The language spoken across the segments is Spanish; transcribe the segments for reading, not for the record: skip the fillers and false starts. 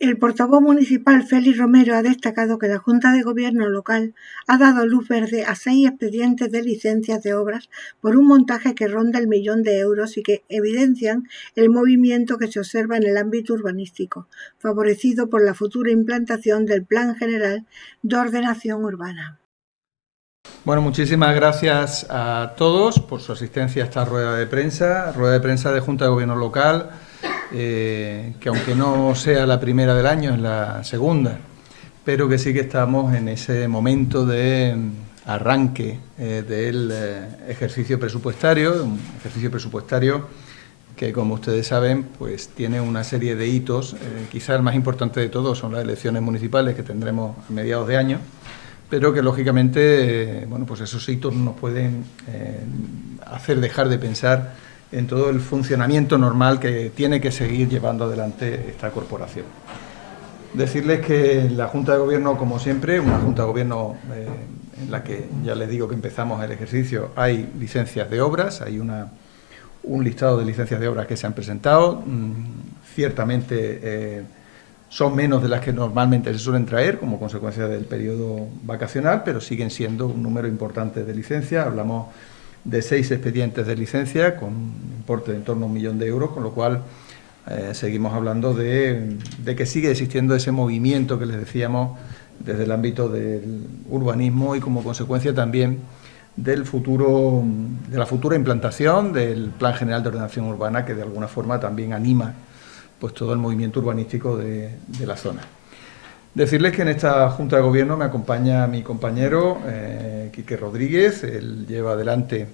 El portavoz municipal Félix Romero ha destacado que la Junta de Gobierno local ha dado luz verde a 6 expedientes de licencias de obras por un montaje que ronda el 1.000.000 de euros y que evidencian el movimiento que se observa en el ámbito urbanístico, favorecido por la futura implantación del Plan General de Ordenación Urbana. Bueno, muchísimas gracias a todos por su asistencia a esta rueda de prensa de Junta de Gobierno local, que aunque no sea la primera del año, es la segunda, pero que sí que estamos en ese momento de arranque del ejercicio presupuestario, un ejercicio presupuestario que, como ustedes saben, pues tiene una serie de hitos. Quizá el más importante de todos son las elecciones municipales que tendremos a mediados de año, pero que lógicamente, bueno, pues esos hitos nos pueden hacer dejar de pensar en todo el funcionamiento normal que tiene que seguir llevando adelante esta corporación. Decirles que la Junta de Gobierno, como siempre, una Junta de Gobierno en la que ya les digo que empezamos el ejercicio, hay licencias de obras, hay un listado de licencias de obras que se han presentado. Ciertamente son menos de las que normalmente se suelen traer como consecuencia del periodo vacacional, pero siguen siendo un número importante de licencias. Hablamos de 6 expedientes de licencia con un importe de en torno a 1.000.000 de euros, con lo cual seguimos hablando de que sigue existiendo ese movimiento que les decíamos desde el ámbito del urbanismo y como consecuencia también de la futura implantación del Plan General de Ordenación Urbana, que de alguna forma también anima pues todo el movimiento urbanístico de la zona. Decirles que en esta Junta de Gobierno me acompaña mi compañero Quique Rodríguez. Él lleva adelante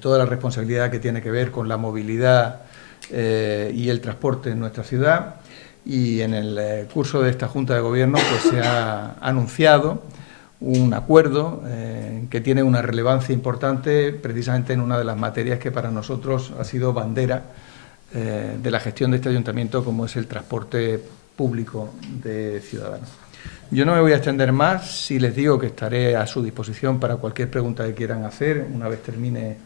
toda la responsabilidad que tiene que ver con la movilidad y el transporte en nuestra ciudad, y en el curso de esta Junta de Gobierno pues se ha anunciado un acuerdo que tiene una relevancia importante precisamente en una de las materias que para nosotros ha sido bandera de la gestión de este ayuntamiento, como es el transporte público de ciudadanos. Yo no me voy a extender más, si les digo que estaré a su disposición para cualquier pregunta que quieran hacer una vez termine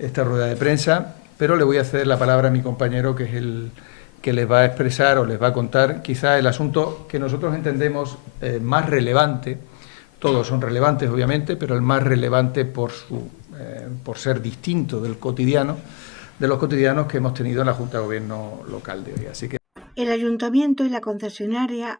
esta rueda de prensa, pero le voy a ceder la palabra a mi compañero, que es el que les va a expresar o les va a contar quizá el asunto que nosotros entendemos más relevante. Todos son relevantes, obviamente, pero el más relevante por ser distinto del cotidiano, de los cotidianos que hemos tenido en la Junta de Gobierno local de hoy. Así que el Ayuntamiento y la concesionaria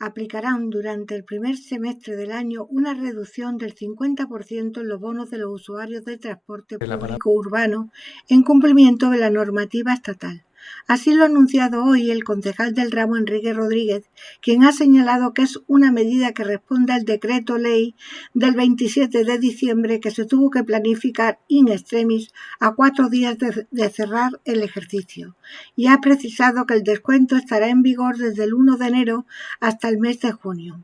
aplicarán durante el primer semestre del año una reducción del 50% en los bonos de los usuarios del transporte público urbano en cumplimiento de la normativa estatal. Así lo ha anunciado hoy el concejal del ramo, Enrique Rodríguez, quien ha señalado que es una medida que responde al decreto ley del 27 de diciembre que se tuvo que planificar in extremis a 4 días de cerrar el ejercicio, y ha precisado que el descuento estará en vigor desde el 1 de enero hasta el mes de junio.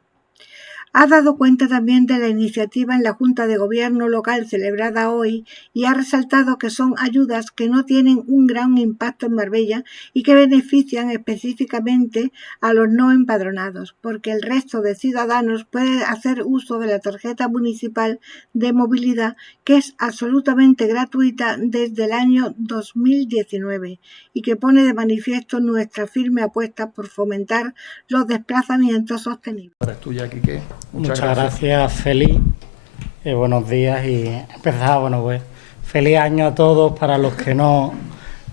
Ha dado cuenta también de la iniciativa en la Junta de Gobierno local celebrada hoy y ha resaltado que son ayudas que no tienen un gran impacto en Marbella y que benefician específicamente a los no empadronados, porque el resto de ciudadanos puede hacer uso de la tarjeta municipal de movilidad, que es absolutamente gratuita desde el año 2019 y que pone de manifiesto nuestra firme apuesta por fomentar los desplazamientos sostenibles. ahora es tuya, Quique. Muchas gracias, Félix. Buenos días y empezar, pues feliz año a todos para los que no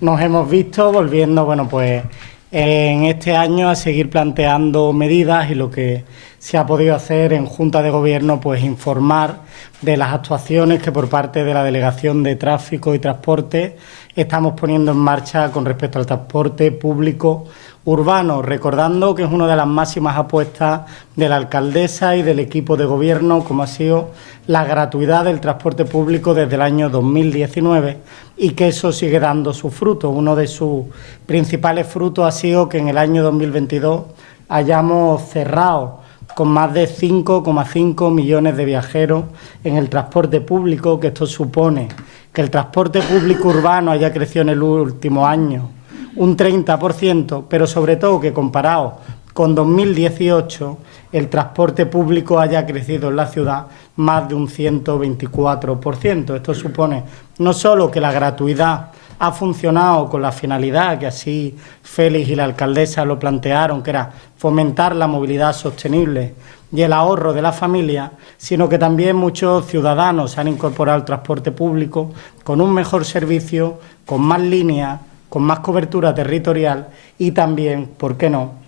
nos hemos visto, volviendo, pues en este año a seguir planteando medidas, y lo que se ha podido hacer en Junta de Gobierno, pues informar de las actuaciones que por parte de la Delegación de Tráfico y Transporte estamos poniendo en marcha con respecto al transporte público urbano, recordando que es una de las máximas apuestas de la alcaldesa y del equipo de gobierno, como ha sido la gratuidad del transporte público desde el año 2019, y que eso sigue dando sus frutos. Uno de sus principales frutos ha sido que en el año 2022 hayamos cerrado con más de 5,5 millones de viajeros en el transporte público, que esto supone que el transporte público urbano haya crecido en el último año un 30%, pero sobre todo que comparado con 2018 el transporte público haya crecido en la ciudad más de un 124%. Esto supone no solo que la gratuidad ha funcionado con la finalidad que así Félix y la alcaldesa lo plantearon, que era fomentar la movilidad sostenible y el ahorro de la familia, sino que también muchos ciudadanos se han incorporado al transporte público con un mejor servicio, con más líneas, con más cobertura territorial y también, ¿por qué no?,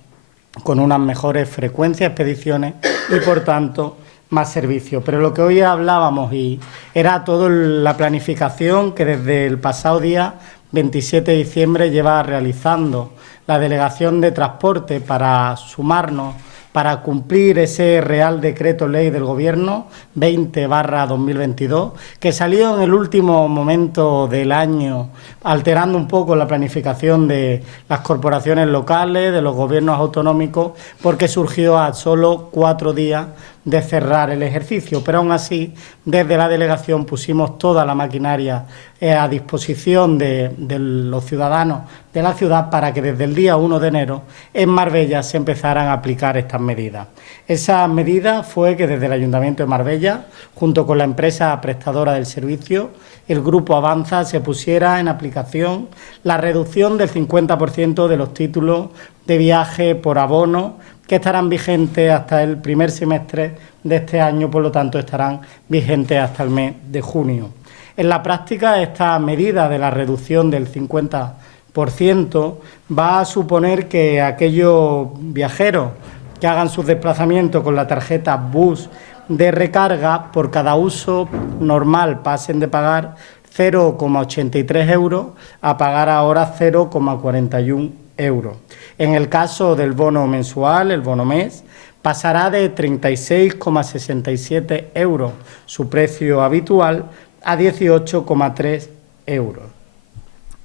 con unas mejores frecuencias, expediciones y, por tanto, más servicios. Pero lo que hoy hablábamos y era toda la planificación que desde el pasado día 27 de diciembre lleva realizando la Delegación de Transporte para sumarnos, para cumplir ese Real Decreto Ley del Gobierno 20/2022, que salió en el último momento del año, alterando un poco la planificación de las corporaciones locales, de los gobiernos autonómicos, porque surgió a solo 4 días de cerrar el ejercicio. Pero aún así, desde la delegación pusimos toda la maquinaria a disposición de los ciudadanos de la ciudad para que desde el día 1 de enero en Marbella se empezaran a aplicar estas medidas. Esa medida fue que desde el Ayuntamiento de Marbella, junto con la empresa prestadora del servicio, el Grupo Avanza, se pusiera en aplicación la reducción del 50% de los títulos de viaje por abono que estarán vigentes hasta el primer semestre de este año, por lo tanto estarán vigentes hasta el mes de junio. En la práctica, esta medida de la reducción del 50% va a suponer que aquellos viajeros que hagan sus desplazamientos con la tarjeta Bus de recarga, por cada uso normal pasen de pagar 0,83 euros a pagar ahora 0,41 euros. En el caso del bono mensual, el bono mes, pasará de 36,67 euros su precio habitual a 18,3 euros.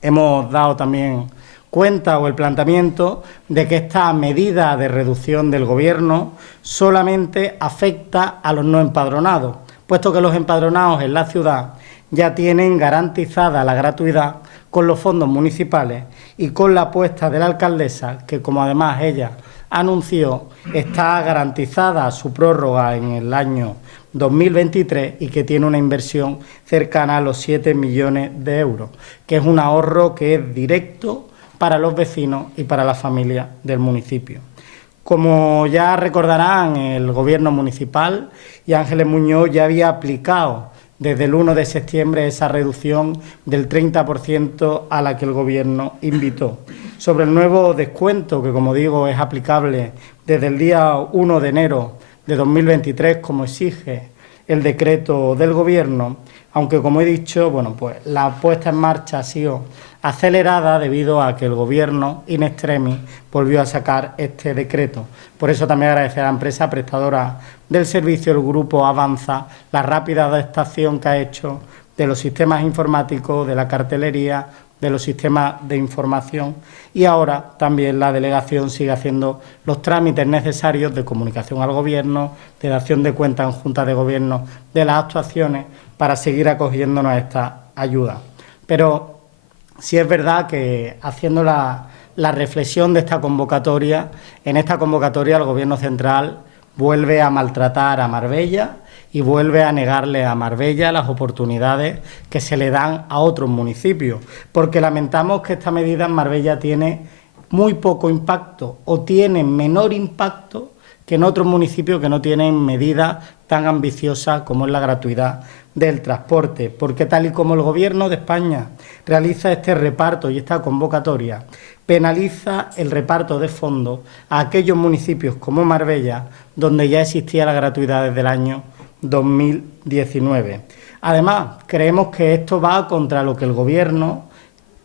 Hemos dado también cuenta o el planteamiento de que esta medida de reducción del Gobierno solamente afecta a los no empadronados, puesto que los empadronados en la ciudad ya tienen garantizada la gratuidad con los fondos municipales y con la apuesta de la alcaldesa, que como además ella anunció, está garantizada su prórroga en el año 2023 y que tiene una inversión cercana a los 7 millones de euros, que es un ahorro que es directo para los vecinos y para la familia del municipio. Como ya recordarán, el Gobierno municipal y Ángeles Muñoz ya había aplicado desde el 1 de septiembre esa reducción del 30% a la que el Gobierno invitó. Sobre el nuevo descuento, que como digo es aplicable desde el día 1 de enero de 2023, como exige el decreto del Gobierno, aunque como he dicho, pues la puesta en marcha ha sido acelerada debido a que el Gobierno in extremis volvió a sacar este decreto. Por eso también agradecer a la empresa prestadora del servicio, el Grupo Avanza, la rápida adaptación que ha hecho de los sistemas informáticos, de la cartelería, de los sistemas de información, y ahora también la delegación sigue haciendo los trámites necesarios de comunicación al Gobierno, de dación de cuentas en Junta de Gobierno de las actuaciones para seguir acogiéndonos a esta ayuda. Pero sí es verdad que haciendo la reflexión de esta convocatoria, en esta convocatoria el Gobierno central vuelve a maltratar a Marbella y vuelve a negarle a Marbella las oportunidades que se le dan a otros municipios, porque lamentamos que esta medida en Marbella tiene muy poco impacto o tiene menor impacto que en otros municipios que no tienen medidas tan ambiciosas como es la gratuidad del transporte, porque tal y como el Gobierno de España realiza este reparto y esta convocatoria, penaliza el reparto de fondos a aquellos municipios como Marbella, donde ya existía la gratuidad desde el año 2019. Además, creemos que esto va contra lo que el Gobierno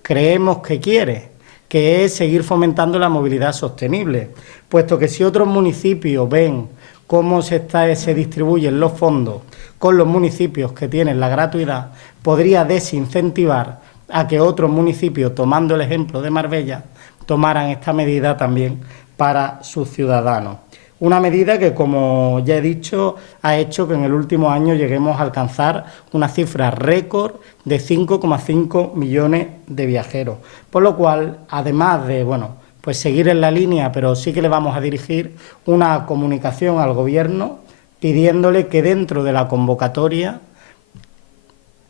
creemos que quiere, que es seguir fomentando la movilidad sostenible, puesto que si otros municipios ven cómo se distribuyen los fondos con los municipios que tienen la gratuidad, podría desincentivar a que otros municipios, tomando el ejemplo de Marbella, tomaran esta medida también para sus ciudadanos. Una medida que, como ya he dicho, ha hecho que en el último año lleguemos a alcanzar una cifra récord de 5,5 millones de viajeros. Por lo cual, además de, pues seguir en la línea, pero sí que le vamos a dirigir una comunicación al Gobierno pidiéndole que dentro de la convocatoria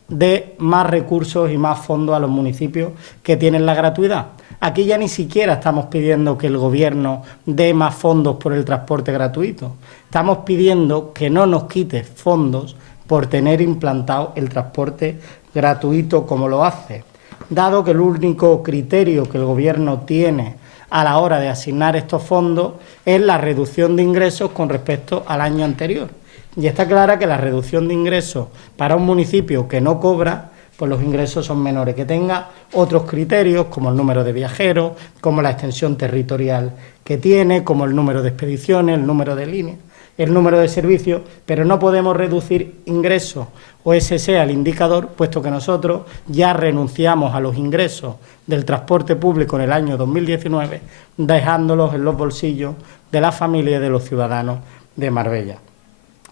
dé más recursos y más fondos a los municipios que tienen la gratuidad. Aquí ya ni siquiera estamos pidiendo que el Gobierno dé más fondos por el transporte gratuito. Estamos pidiendo que no nos quite fondos por tener implantado el transporte gratuito como lo hace, dado que el único criterio que el Gobierno tiene a la hora de asignar estos fondos es la reducción de ingresos con respecto al año anterior. Y está clara que la reducción de ingresos para un municipio que no cobra, pues los ingresos son menores, que tenga otros criterios como el número de viajeros, como la extensión territorial que tiene, como el número de expediciones, el número de líneas, el número de servicios, pero no podemos reducir ingresos o ese sea el indicador, puesto que nosotros ya renunciamos a los ingresos del transporte público en el año 2019, dejándolos en los bolsillos de las familias y de los ciudadanos de Marbella.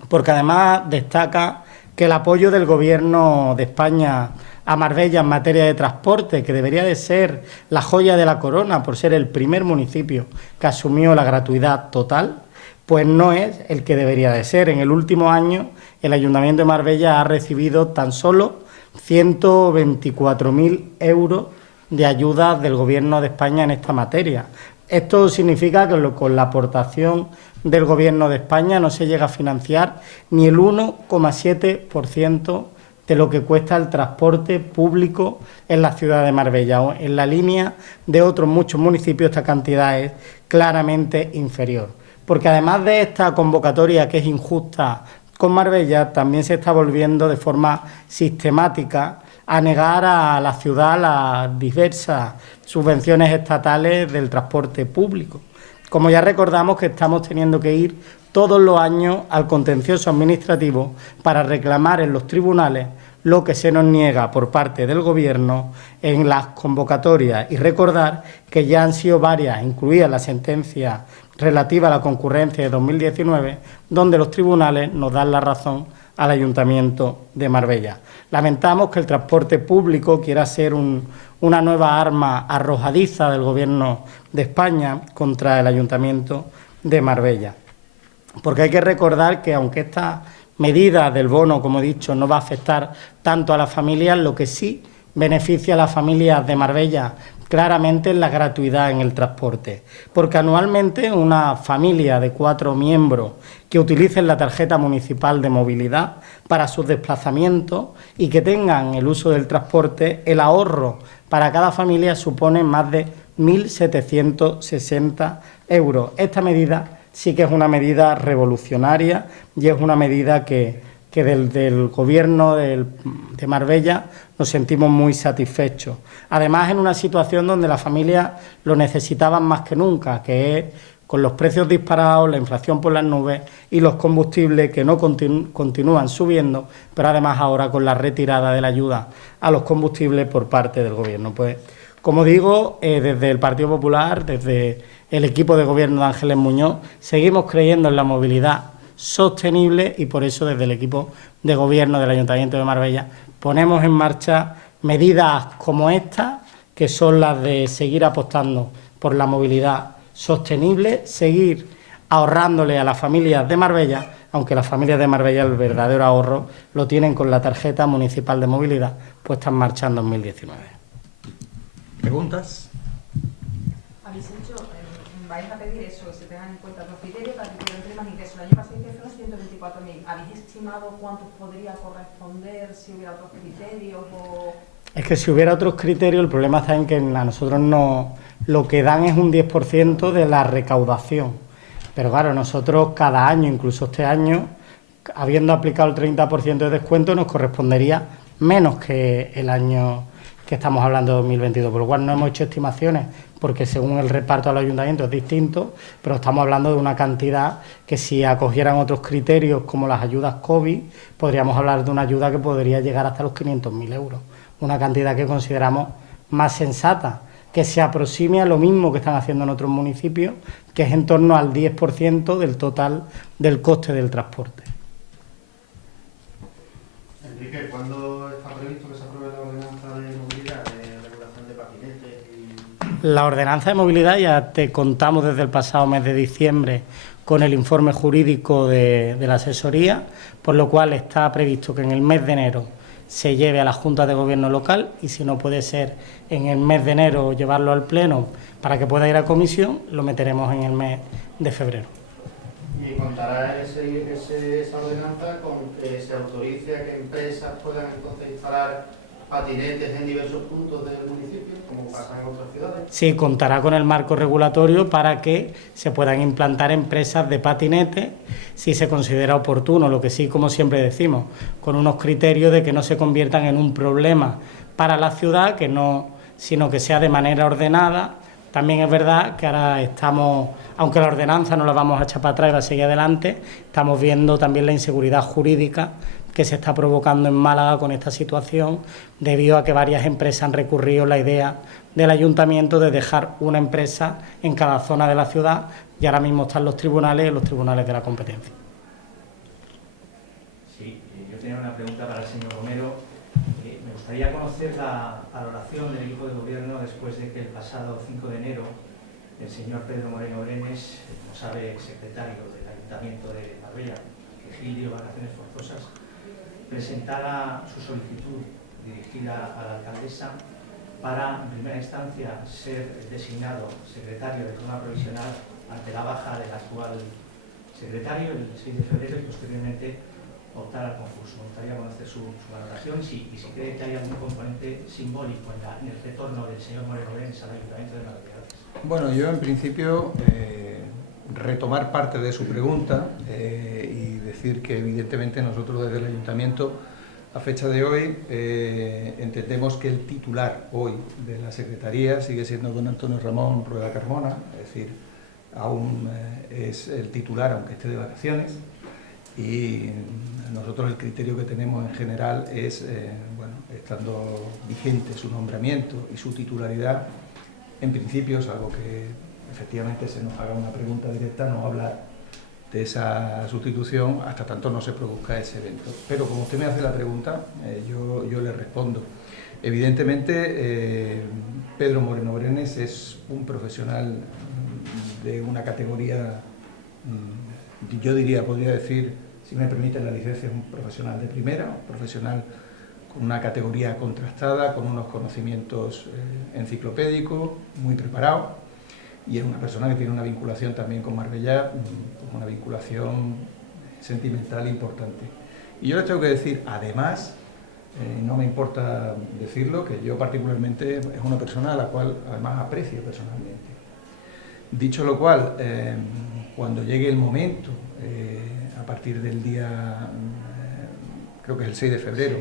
Porque además destaca que el apoyo del Gobierno de España a Marbella en materia de transporte, que debería de ser la joya de la corona por ser el primer municipio que asumió la gratuidad total, pues no es el que debería de ser. En el último año el Ayuntamiento de Marbella ha recibido tan solo 124.000 euros de ayuda del Gobierno de España en esta materia. Esto significa que con la aportación del Gobierno de España no se llega a financiar ni el 1,7% de lo que cuesta el transporte público en la ciudad de Marbella. En la línea de otros muchos municipios esta cantidad es claramente inferior. Porque además de esta convocatoria que es injusta con Marbella, también se está volviendo de forma sistemática a negar a la ciudad las diversas subvenciones estatales del transporte público. Como ya recordamos que estamos teniendo que ir todos los años al contencioso administrativo para reclamar en los tribunales lo que se nos niega por parte del Gobierno en las convocatorias y recordar que ya han sido varias, incluida la sentencia relativa a la concurrencia de 2019, donde los tribunales nos dan la razón al Ayuntamiento de Marbella. Lamentamos que el transporte público quiera ser una nueva arma arrojadiza del Gobierno de España contra el Ayuntamiento de Marbella. Porque hay que recordar que aunque esta medida del bono, como he dicho, no va a afectar tanto a las familias, lo que sí beneficia a las familias de Marbella claramente es la gratuidad en el transporte, porque anualmente una familia de 4 miembros que utilicen la tarjeta municipal de movilidad para sus desplazamientos y que tengan el uso del transporte, el ahorro para cada familia supone más de 1.760 euros. Esta medida sí que es una medida revolucionaria y es una medida que del Gobierno de Marbella nos sentimos muy satisfechos. Además, en una situación donde las familias lo necesitaban más que nunca, que es con los precios disparados, la inflación por las nubes y los combustibles que no continúan subiendo, pero además ahora con la retirada de la ayuda a los combustibles por parte del Gobierno. Pues, como digo, desde el Partido Popular, desde el equipo de Gobierno de Ángeles Muñoz, seguimos creyendo en la movilidad sostenible y por eso desde el equipo de Gobierno del Ayuntamiento de Marbella ponemos en marcha medidas como esta, que son las de seguir apostando por la movilidad sostenible, seguir ahorrándole a las familias de Marbella, aunque las familias de Marbella el verdadero ahorro lo tienen con la tarjeta municipal de movilidad puesta en marcha en 2019. ¿Preguntas? ¿Habéis hecho, vais a pedir eso, que se tengan en cuenta los criterios para que puedan tener más ingresos? El año pasado hicieron 124.000. ¿Habéis estimado cuántos podría corresponder si hubiera otros criterios? Es que si hubiera otros criterios, el problema está en que a nosotros no, lo que dan es un 10% de la recaudación. Pero claro, nosotros cada año, incluso este año, habiendo aplicado el 30% de descuento, nos correspondería menos que el año que estamos hablando de 2022, por lo cual no hemos hecho estimaciones, porque según el reparto al ayuntamiento es distinto, pero estamos hablando de una cantidad que si acogieran otros criterios como las ayudas COVID, podríamos hablar de una ayuda que podría llegar hasta los 500.000 euros, una cantidad que consideramos más sensata, que se aproxime a lo mismo que están haciendo en otros municipios, que es en torno al 10% del total del coste del transporte. Enrique, ¿cuándo está previsto que se apruebe la ordenanza de movilidad, de regulación de patinetes? La ordenanza de movilidad ya te contamos desde el pasado mes de diciembre con el informe jurídico de la asesoría, por lo cual está previsto que en el mes de enero se lleve a la Junta de Gobierno local y si no puede ser en el mes de enero llevarlo al Pleno para que pueda ir a comisión, lo meteremos en el mes de febrero. ¿Y contará esa ordenanza con que se autorice a que empresas puedan entonces instalar patinetes en diversos puntos del municipio, como pasa en otras ciudades? Sí, contará con el marco regulatorio para que se puedan implantar empresas de patinetes si se considera oportuno, lo que sí, como siempre decimos, con unos criterios de que no se conviertan en un problema para la ciudad, sino que sea de manera ordenada. También es verdad que ahora estamos, aunque la ordenanza no la vamos a echar para atrás y va a seguir adelante, estamos viendo también la inseguridad jurídica que se está provocando en Málaga con esta situación, debido a que varias empresas han recurrido a la idea del ayuntamiento de dejar una empresa en cada zona de la ciudad y ahora mismo están los tribunales y los tribunales de la competencia. Sí, yo tenía una pregunta para el señor Romero. Me gustaría conocer la valoración del equipo de gobierno después de que el pasado 5 de enero el señor Pedro Moreno Brenes, como sabe, secretario del Ayuntamiento de Marbella, que Gil dio vacaciones forzosas, presentara su solicitud dirigida a la alcaldesa para, en primera instancia, ser designado secretario de forma provisional ante la baja del actual secretario el 6 de febrero y posteriormente optar al concurso. Me gustaría conocer su valoración y si cree que hay algún componente simbólico en el retorno del señor Moreno Brenes al Ayuntamiento de Marbella. Bueno, yo en principio retomar parte de su pregunta y decir que evidentemente nosotros desde el Ayuntamiento a fecha de hoy entendemos que el titular hoy de la Secretaría sigue siendo don Antonio Ramón Rueda Carmona, es decir, aún es el titular aunque esté de vacaciones, y nosotros el criterio que tenemos en general es, estando vigente su nombramiento y su titularidad, en principio, salvo que efectivamente se nos haga una pregunta directa, no hablar de esa sustitución hasta tanto no se produzca ese evento. Pero como usted me hace la pregunta, yo le respondo. Evidentemente, Pedro Moreno Brenes es un profesional de una categoría, yo diría, podría decir, si me permiten la licencia, es un profesional de primera, un profesional con una categoría contrastada, con unos conocimientos enciclopédicos, muy preparado, y es una persona que tiene una vinculación también con Marbella, una vinculación sentimental importante. Y yo les tengo que decir, además, no me importa decirlo, que yo particularmente es una persona a la cual además aprecio personalmente. Dicho lo cual, cuando llegue el momento, a partir del día, creo que es el 6 de febrero,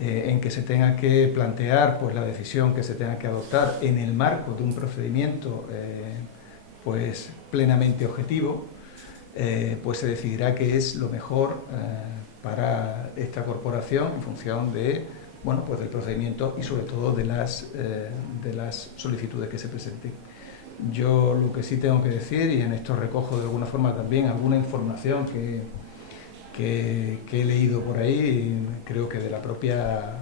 en que se tenga que plantear pues, la decisión que se tenga que adoptar en el marco de un procedimiento pues, plenamente objetivo, pues se decidirá qué es lo mejor para esta corporación en función de, bueno, pues del procedimiento y sobre todo de las solicitudes que se presenten. Yo lo que sí tengo que decir, y en esto recojo de alguna forma también alguna información que he leído por ahí, creo que de la propia,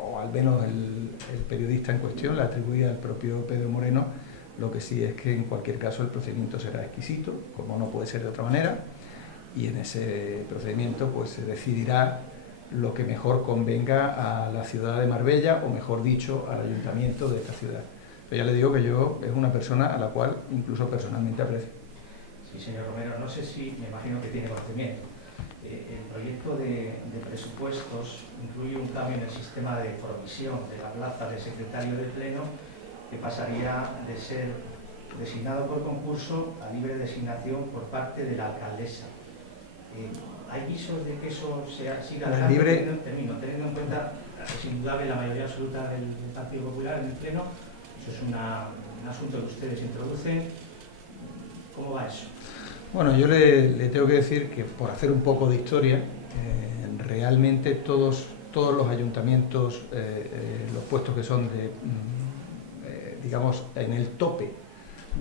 o al menos el periodista en cuestión, la atribuía al propio Pedro Moreno, lo que sí es que en cualquier caso el procedimiento será exquisito, como no puede ser de otra manera, y en ese procedimiento pues se decidirá lo que mejor convenga a la ciudad de Marbella, o mejor dicho, al ayuntamiento de esta ciudad. Pero ya le digo que yo es una persona a la cual incluso personalmente aprecio. Sí, señor Romero, no sé si, me imagino que tiene conocimiento. El proyecto de presupuestos incluye un cambio en el sistema de provisión de la plaza de secretario de Pleno, que pasaría de ser designado por concurso a libre designación por parte de la alcaldesa. ¿Hay visos de que eso siga adelante? Teniendo en cuenta, es indudable, la mayoría absoluta del Partido Popular en el Pleno. Eso es un asunto que ustedes introducen. ¿Cómo va eso? Bueno, yo le tengo que decir que, por hacer un poco de historia, realmente todos los ayuntamientos, los puestos que son digamos, en el tope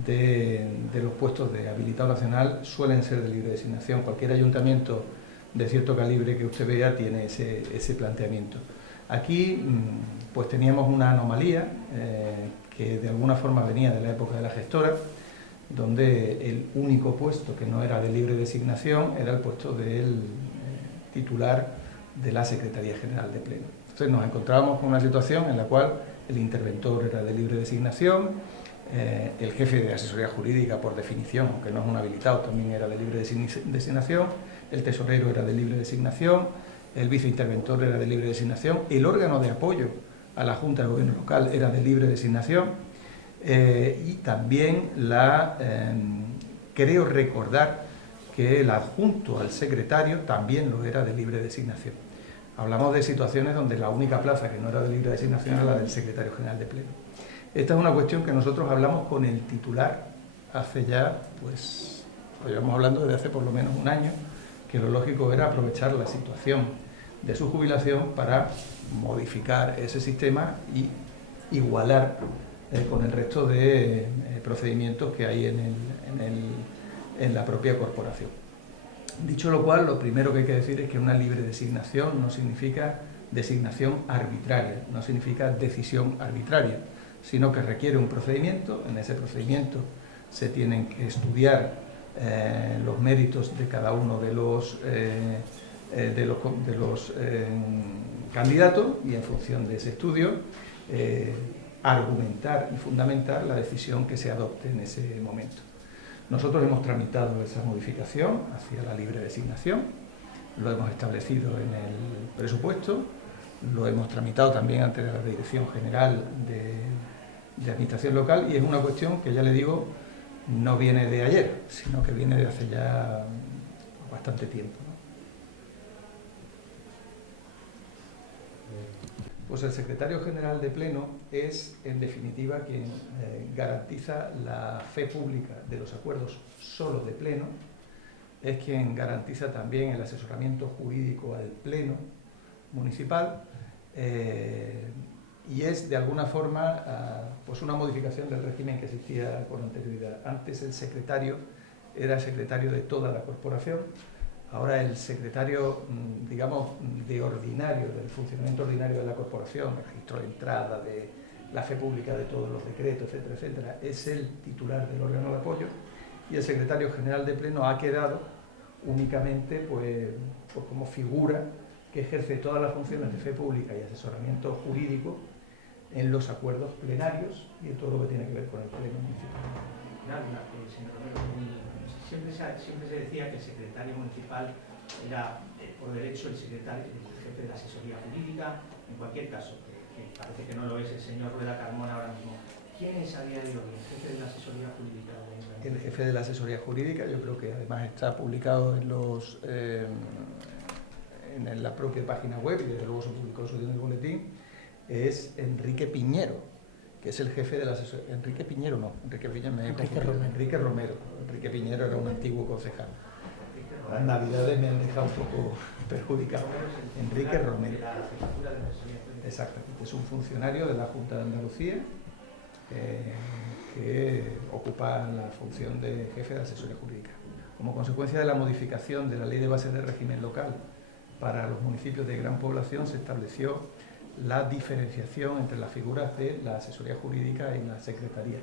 de los puestos de habilitado nacional suelen ser de libre designación. Cualquier ayuntamiento de cierto calibre que usted vea tiene ese planteamiento. Aquí pues teníamos una anomalía que de alguna forma venía de la época de la gestora, donde el único puesto que no era de libre designación era el puesto del titular de la Secretaría General de Pleno. Entonces nos encontrábamos con una situación en la cual el interventor era de libre designación, el jefe de asesoría jurídica, por definición, aunque no es un habilitado, también era de libre designación, el tesorero era de libre designación, el viceinterventor era de libre designación, el órgano de apoyo a la Junta de Gobierno Local era de libre designación, y también creo recordar que el adjunto al secretario también lo era de libre designación. Hablamos de situaciones donde la única plaza que no era de libre designación era la del secretario general de Pleno. Esta es una cuestión que nosotros hablamos con el titular hace ya, pues, lo llevamos hablando desde hace por lo menos un año, que lo lógico era aprovechar la situación de su jubilación para modificar ese sistema y igualar con el resto de procedimientos que hay en la propia corporación. Dicho lo cual, lo primero que hay que decir es que una libre designación no significa designación arbitraria, no significa decisión arbitraria, sino que requiere un procedimiento. En ese procedimiento se tienen que estudiar los méritos de cada uno de los candidatos, y en función de ese estudio argumentar y fundamentar la decisión que se adopte en ese momento. Nosotros hemos tramitado esa modificación hacia la libre designación, lo hemos establecido en el presupuesto, lo hemos tramitado también ante la Dirección General de Administración Local, y es una cuestión que, ya le digo, no viene de ayer, sino que viene de hace ya bastante tiempo, ¿no? Pues el secretario general de Pleno es, en definitiva, quien garantiza la fe pública de los acuerdos solo de Pleno, es quien garantiza también el asesoramiento jurídico al Pleno municipal, y es, de alguna forma, pues una modificación del régimen que existía con anterioridad. Antes el secretario era secretario de toda la corporación. Ahora el secretario, digamos, del funcionamiento ordinario de la corporación, el registro de entrada, de la fe pública de todos los decretos, etcétera, etcétera, es el titular del órgano de apoyo, y el secretario general de Pleno ha quedado únicamente pues como figura que ejerce todas las funciones de fe pública y asesoramiento jurídico en los acuerdos plenarios y en todo lo que tiene que ver con el pleno municipal. Siempre se decía que el secretario municipal era, por derecho, el jefe de la asesoría jurídica, en cualquier caso, que parece que no lo es el señor Rueda Carmona ahora mismo. ¿Quién es a día de hoy el jefe de la asesoría jurídica? El jefe de la asesoría jurídica, yo creo que además está publicado en la propia página web, y desde luego se publicó eso en el boletín, es Enrique Piñero, que es el jefe de la asesoría. Enrique Piñero no, Enrique Romero. Enrique Piñero era un antiguo concejal. Las navidades me han dejado un poco perjudicado. Enrique Romero. Exactamente, es un funcionario de la Junta de Andalucía que ocupa la función de jefe de asesoría jurídica. Como consecuencia de la modificación de la Ley de Bases de Régimen Local para los municipios de gran población, se estableció la diferenciación entre las figuras de la asesoría jurídica y la secretaría.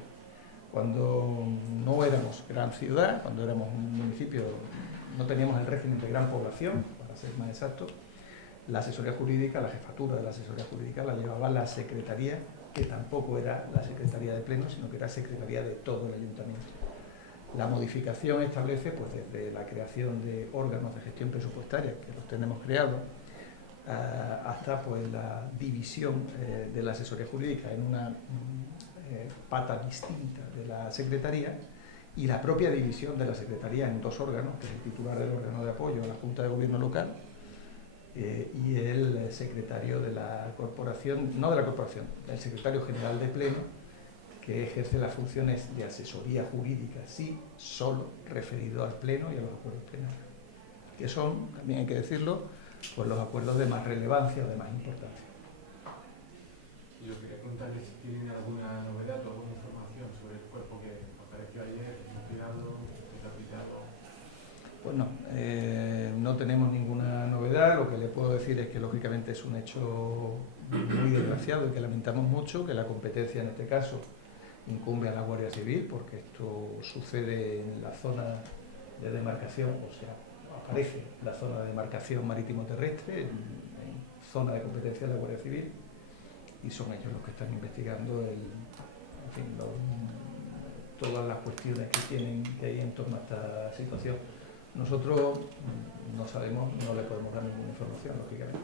Cuando no éramos gran ciudad, cuando éramos un municipio, no teníamos el régimen de gran población, para ser más exacto, la asesoría jurídica, la jefatura de la asesoría jurídica la llevaba la secretaría, que tampoco era la secretaría de Pleno, sino que era secretaría de todo el ayuntamiento. La modificación establece, pues, desde la creación de órganos de gestión presupuestaria, que los tenemos creados, hasta pues la división de la asesoría jurídica en una pata distinta de la secretaría, y la propia división de la secretaría en dos órganos, que es el titular del órgano de apoyo a la Junta de Gobierno Local y el secretario de la corporación, no de la corporación, el secretario general de Pleno, que ejerce las funciones de asesoría jurídica, sí, solo referido al Pleno y a los acuerdos plenarios, que son, también hay que decirlo, pues los acuerdos de más relevancia o de más importancia. Yo quería preguntarle si tienen alguna novedad o alguna información sobre el cuerpo que apareció ayer, mutilado, decapitado. Pues no, no tenemos ninguna novedad. Lo que le puedo decir es que lógicamente es un hecho muy desgraciado y que lamentamos mucho, que la competencia en este caso incumbe a la Guardia Civil, porque esto sucede en la zona de demarcación, o sea, aparece la zona de demarcación marítimo-terrestre en zona de competencia de la Guardia Civil, y son ellos los que están investigando todas las cuestiones que hay en torno a esta situación. Nosotros no sabemos, no le podemos dar ninguna información, lógicamente.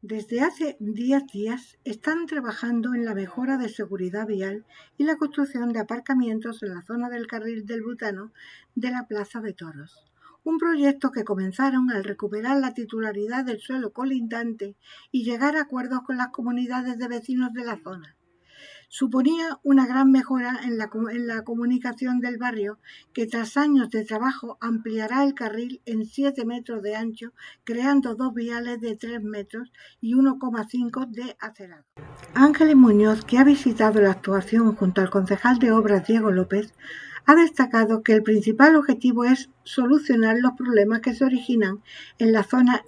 Desde hace 10 días están trabajando en la mejora de seguridad vial y la construcción de aparcamientos en la zona del carril del Butano de la Plaza de Toros. Un proyecto que comenzaron al recuperar la titularidad del suelo colindante y llegar a acuerdos con las comunidades de vecinos de la zona. Suponía una gran mejora en la comunicación del barrio, que tras años de trabajo ampliará el carril en 7 metros de ancho, creando 2 viales de 3 metros y 1,5 de acerado. Ángeles Muñoz, que ha visitado la actuación junto al concejal de Obras Diego López, ha destacado que el principal objetivo es solucionar los problemas que se originan en la zona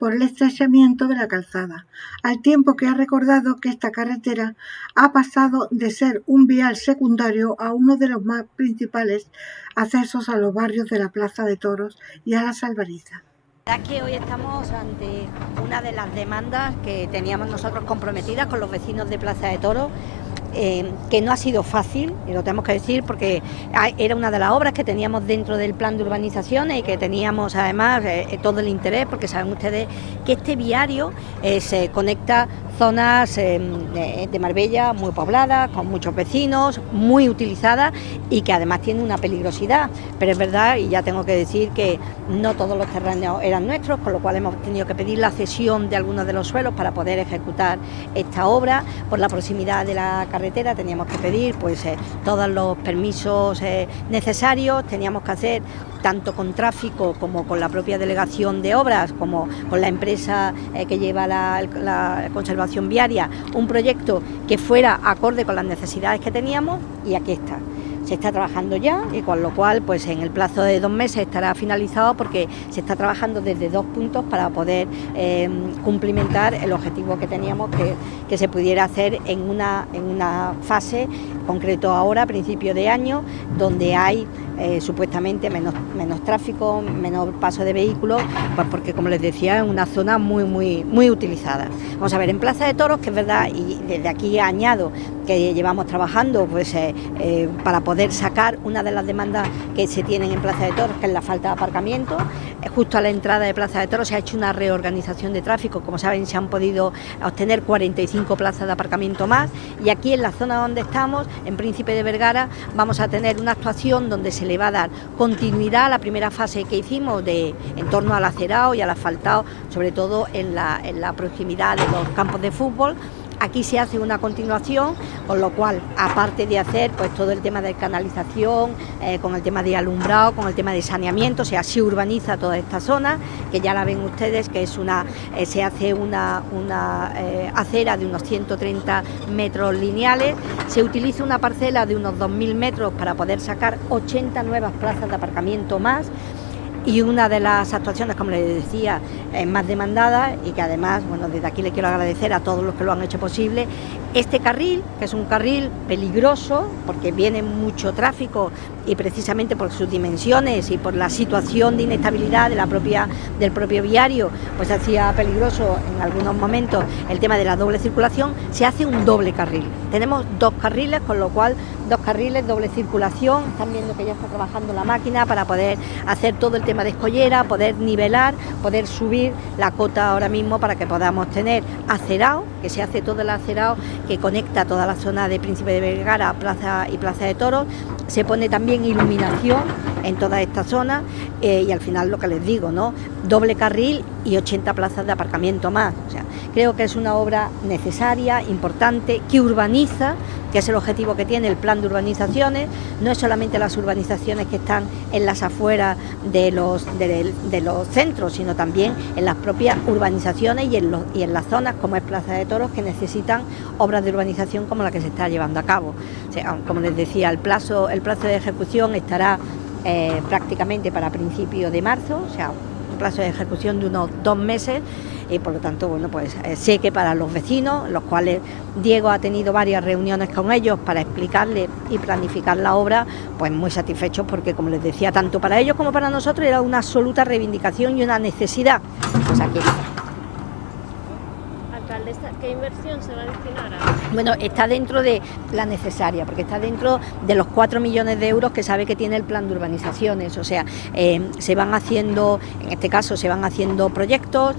por el estrechamiento de la calzada, al tiempo que ha recordado que esta carretera ha pasado de ser un vial secundario a uno de los más principales accesos a los barrios de la Plaza de Toros y a las Albarizas. La verdad es que hoy estamos ante una de las demandas que teníamos nosotros comprometidas con los vecinos de Plaza de Toros, que no ha sido fácil, y lo tenemos que decir, porque era una de las obras que teníamos dentro del plan de urbanizaciones y que teníamos además todo el interés, porque saben ustedes que este viario se conecta zonas de Marbella muy pobladas, con muchos vecinos, muy utilizadas y que además tiene una peligrosidad. Pero es verdad, y ya tengo que decir, que no todos los terrenos eran nuestros, con lo cual hemos tenido que pedir la cesión de algunos de los suelos para poder ejecutar esta obra. Por la proximidad de la carretera teníamos que pedir todos los permisos necesarios, teníamos que hacer tanto con tráfico como con la propia delegación de obras, como con la empresa que lleva la conservación viaria, un proyecto que fuera acorde con las necesidades que teníamos, y aquí está. Se está trabajando ya, y con lo cual pues en el plazo de 2 meses estará finalizado, porque se está trabajando desde 2 puntos para poder cumplimentar el objetivo que teníamos, que se pudiera hacer en una fase concreto ahora, a principio de año, donde hay supuestamente menos tráfico, menos paso de vehículos, pues porque, como les decía, es una zona muy utilizada. Vamos a ver, en Plaza de Toros, que es verdad, y desde aquí añado que llevamos trabajando para poder sacar una de las demandas que se tienen en Plaza de Toros, que es la falta de aparcamiento. Justo a la entrada de Plaza de Toros se ha hecho una reorganización de tráfico. Como saben, se han podido obtener 45 plazas de aparcamiento más, y aquí en la zona donde estamos, en Príncipe de Vergara, vamos a tener una actuación donde se le va a dar continuidad a la primera fase que hicimos en torno al acerado y al asfaltado, sobre todo en la proximidad de los campos de fútbol. Aquí se hace una continuación, con lo cual, aparte de hacer pues todo el tema de canalización, con el tema de alumbrado, con el tema de saneamiento, o sea, se urbaniza toda esta zona, que ya la ven ustedes, que es se hace una acera de unos 130 metros lineales, se utiliza una parcela de unos 2.000 metros para poder sacar 80 nuevas plazas de aparcamiento más. Y una de las actuaciones, como les decía, más demandada, y que además, bueno, desde aquí le quiero agradecer a todos los que lo han hecho posible, este carril, que es un carril peligroso, porque viene mucho tráfico, y precisamente por sus dimensiones y por la situación de inestabilidad del propio viario, pues hacía peligroso en algunos momentos el tema de la doble circulación. Se hace un doble carril. Tenemos 2 carriles, con lo cual 2 carriles, doble circulación. Están viendo que ya está trabajando la máquina para poder hacer todo el tema de escollera, poder nivelar, poder subir la cota ahora mismo, para que podamos tener acerado, que se hace todo el acerado que conecta toda la zona de Príncipe de Vergara y Plaza de Toros. Se pone también iluminación en toda esta zona, y al final, lo que les digo, ¿no?, doble carril y 80 plazas de aparcamiento más. O sea, creo que es una obra necesaria, importante, que urbaniza, que es el objetivo que tiene el plan de urbanizaciones. No es solamente las urbanizaciones que están en las afueras de los centros, sino también en las propias urbanizaciones y en las zonas como es Plaza de Toros, que necesitan obras de urbanización como la que se está llevando a cabo. O sea, como les decía, el plazo de ejecución estará prácticamente para principios de marzo, o sea, un plazo de ejecución de unos 2 meses y por lo tanto, bueno, pues sé que para los vecinos, los cuales Diego ha tenido varias reuniones con ellos para explicarles y planificar la obra, pues muy satisfechos porque, como les decía, tanto para ellos como para nosotros era una absoluta reivindicación y una necesidad. Pues aquí está. Alcaldesa, ¿qué inversión se va a destinar a...? Bueno, está dentro de la necesaria, porque está dentro de los 4 millones de euros que sabe que tiene el plan de urbanizaciones. O sea, se van haciendo, en este caso, se van haciendo proyectos,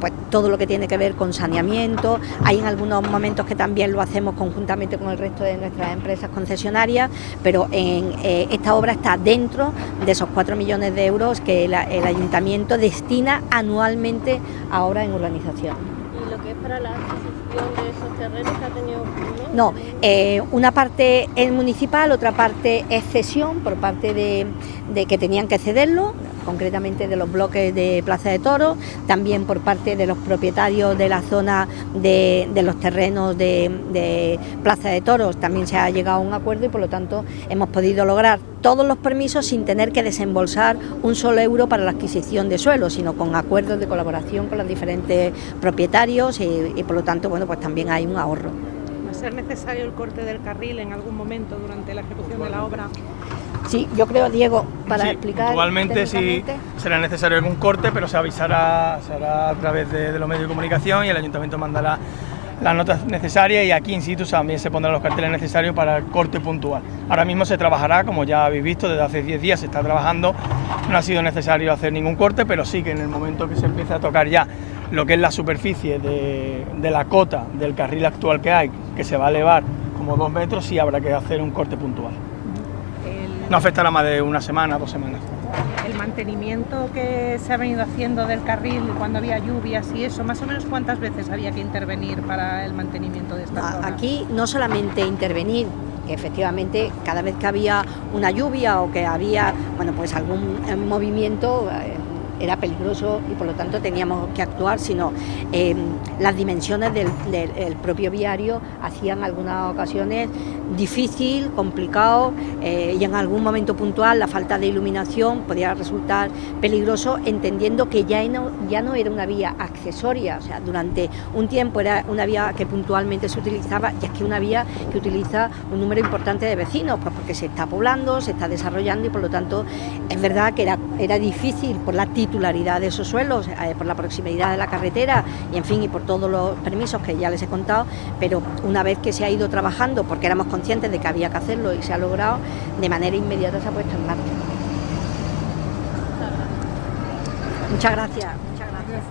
pues todo lo que tiene que ver con saneamiento. Hay en algunos momentos que también lo hacemos conjuntamente con el resto de nuestras empresas concesionarias, pero esta obra está dentro de esos 4 millones de euros que el ayuntamiento destina anualmente a obras en urbanización. ¿Y lo que es para la adquisición de esos terrenos que ha tenido? No, una parte es municipal, otra parte es cesión por parte de que tenían que cederlo, concretamente de los bloques de Plaza de Toros, también por parte de los propietarios de la zona de los terrenos de Plaza de Toros, también se ha llegado a un acuerdo y por lo tanto hemos podido lograr todos los permisos sin tener que desembolsar un solo euro para la adquisición de suelo, sino con acuerdos de colaboración con los diferentes propietarios y por lo tanto, bueno, pues también hay un ahorro. ¿Va a ser necesario el corte del carril en algún momento durante la ejecución de la obra? Sí, yo creo, Diego, para explicar... Puntualmente sí será necesario algún corte, pero se avisará, se hará a través de los medios de comunicación y el ayuntamiento mandará las notas necesarias y aquí in situ también se pondrán los carteles necesarios para el corte puntual. Ahora mismo se trabajará, como ya habéis visto, desde hace 10 días se está trabajando, no ha sido necesario hacer ningún corte, pero sí que en el momento que se empiece a tocar ya lo que es la superficie de la cota del carril actual que hay, que se va a elevar como 2 metros, sí habrá que hacer un corte puntual. No afectará más de una semana, 2 semanas. El mantenimiento que se ha venido haciendo del carril cuando había lluvias y eso, más o menos ¿cuántas veces había que intervenir para el mantenimiento de esta zona? Aquí no solamente intervenir, que efectivamente cada vez que había una lluvia o que había, bueno, pues algún movimiento era peligroso y por lo tanto teníamos que actuar, sino las dimensiones del propio viario hacían algunas ocasiones difícil, complicado y en algún momento puntual la falta de iluminación podía resultar peligroso, entendiendo que ya no era una vía accesoria, o sea, durante un tiempo era una vía que puntualmente se utilizaba y es que una vía que utiliza un número importante de vecinos, pues porque se está poblando, se está desarrollando y por lo tanto es verdad que era difícil por la titularidad de esos suelos, por la proximidad de la carretera y en fin y por todos los permisos que ya les he contado, pero una vez que se ha ido trabajando, porque éramos conscientes de que había que hacerlo y se ha logrado, de manera inmediata se ha puesto en marcha. Muchas gracias. Muchas gracias.